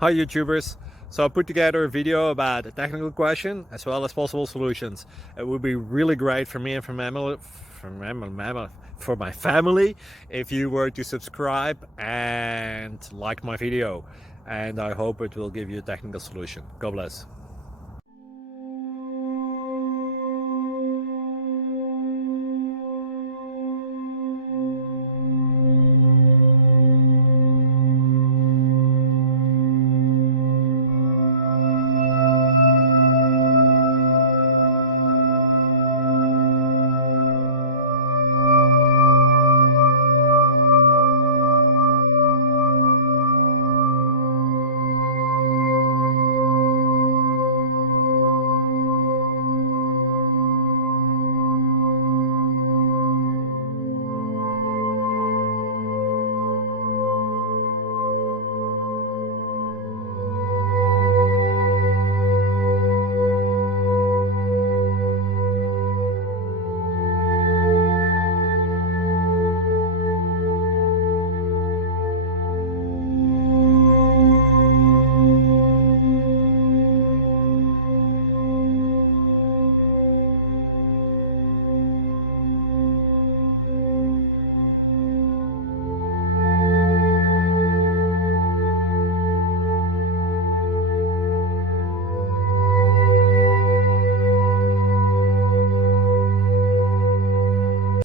Hi YouTubers. So I put together a video about a technical question as well as possible solutions. It would be really great for me and for my family if you were to subscribe and like my video. And I hope it will give you a technical solution. God bless.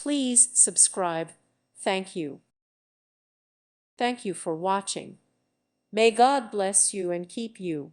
Please subscribe. Thank you. Thank you for watching. May God bless you and keep you.